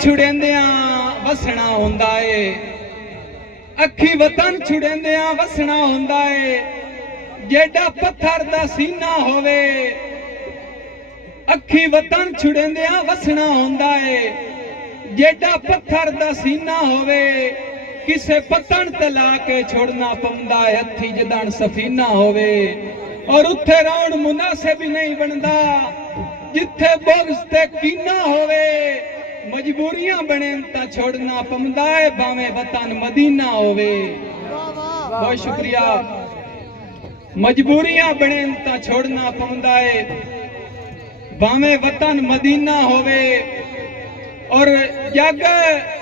छुड़ेंदियां वसना हुंदा है, अखी वतन छुड़ेंदियां वसना हुंदा है। जेड़ा पत्थर दा सीना होवे, अखी वतन छुड़ेंदियां वसना हुंदा है। जेड़ा पत्थर दा सीना होवे, किसे पतन ते ला के छोड़ना पौंदा है। हथी जदन सफीना होवे और उत्थे रौण मुनासिब नहीं बनदा। जिथे बुग़्ज़ ते कीना होवे, मजबूरियां बने ता छोड़ना पौंदा है। भावें वतन मदीना होवे। बहुत शुक्रिया। मजबूरियां बने ता छोड़ना पौंदा है, भावें वतन मदीना होवे। और जग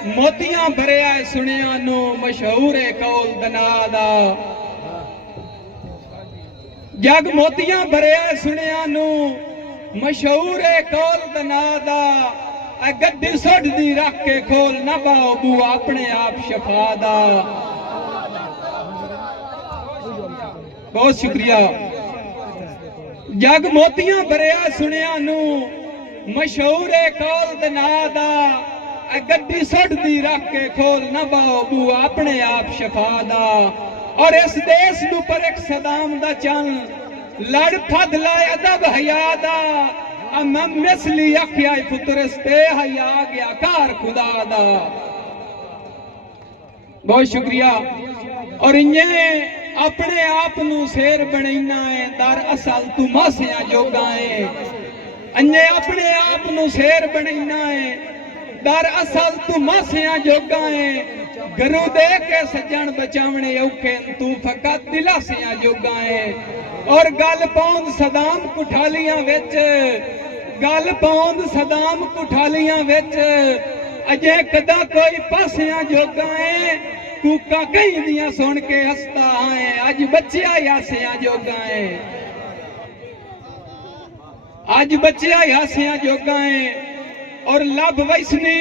मोतियां भरिया सुनिया नू मशहूर है कौल दना दा। जग मोतियां भरिया सुनिया नू मशहूर है कौल दना दा। गद्दी सुटदी रख के खोल ना पाओ बूआ अपने आप शफा दा। बहुत शुक्रिया। जग मोतियां भरिया सुनिया नू मशहूर है कौल दना दा। गड्डी सुटदी रख के खोल ना पाओ बूआ अपने आप शफा दा। और इस देश नू पर एक सदाम दा चन लड़ फद लाए अदब हया दा। मिसली आख्या पुतरस्ते हया गया कार खुदा दा। बहुत शुक्रिया। और इन्हें अपने आप नू शेर बनैना है, दर असल तू मासिया जोगा है। अन्ने अपने आप नू शेर बनैना है, दर असल तू मासिया जोगा है। घरों दे के सज्जन बचावने औखे तू फकत दिलासिया जोगा है। और गल पौंद सदाम कुठालियां विच, गल पौंद सदाम कुठालियां विच। अजे कदा कोई पासिया जोगा है, कूका कहीं दियां सुन के हसता है। अज बच्चिया यासिया जोगा है, अज बच्चिया यासिया जोगा है। और लब वैसनी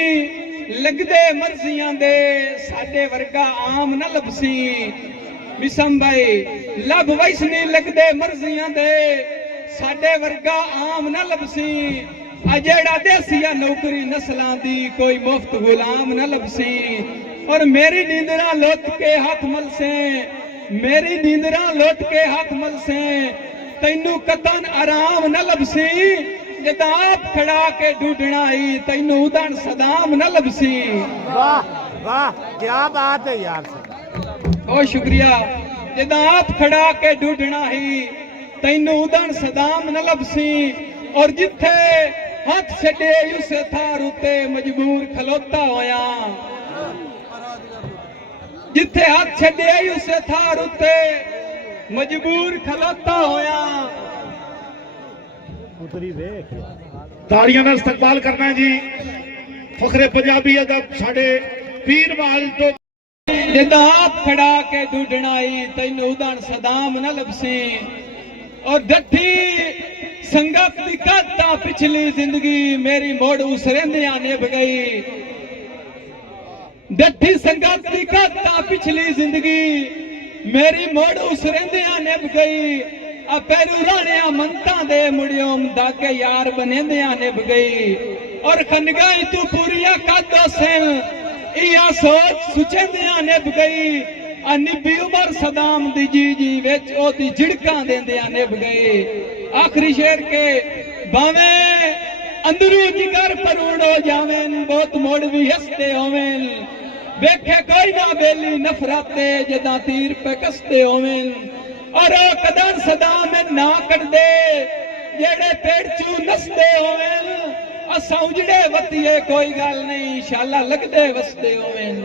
लगदे मर्जियां दे, साडे वर्गा आम न लबसी। मिसम भाई लब वैसनी लगदे मर्जियां दे, साडे वर्गा आम न लबसी। अजेड़ा देसिया नौकरी नस्लां दी, कोई मुफ्त गुलाम न लबसी। और मेरी नींदरा लुट के हाथ मलसे, मेरी नींदरा लुट के हाथ मलसे। तैनू कतन आराम न लबसी, जद आप खड़ा के ढूंढना ही तैनू उदन सदाम न लबसी। वाह वाह क्या बात है यार। बहुत शुक्रिया। जद आप खड़ा के ढूंढना ही तैनू उदन सदाम न लबसी। और जिथे हाथ छड़े उस थार उते मजबूर खलोता होया। जिथे हाथ छड़े उस थार उते मजबूर खलोता होया। ताड़ियां का इस्तकबाल करना है जी। फखरे पंजाबी अदब साडे पीर महल तो जदा आप खड़ा के ढूंढनाई तैनू उदन सदाम न लबसी। और डठी संगत दी कता पिछली जिंदगी मेरी मोड़ उसरेंदिया निभ गई। डठी संगत दी कता पिछली जिंदगी मेरी मोड़ उसरेंदिया निभ गई। पैरू राणिया मनता दे मुड़ियों दागे यार बनेंदिया निभ गई। और खनगाई तू पूरिया कादो सिल इया सोच सुचेंदिया निभ गई। निभी उमर सदाम दी जी जी विच ओदी झिड़कां देंदिया निभ गई। आखिरी शेर के भावे अंदरू जिगर परूड़ हो जावेन, बहुत मोड़ भी हसते होवेन। वेखे कोई ना बेली नफरते जदा तीर पे कसते होवेन। और कदर सदा में ना कर दे जेड़े पेड़ चू नसते होवेन। असा उजड़े वतिए कोई गल नहीं, शाला लगदे वसते होवेन।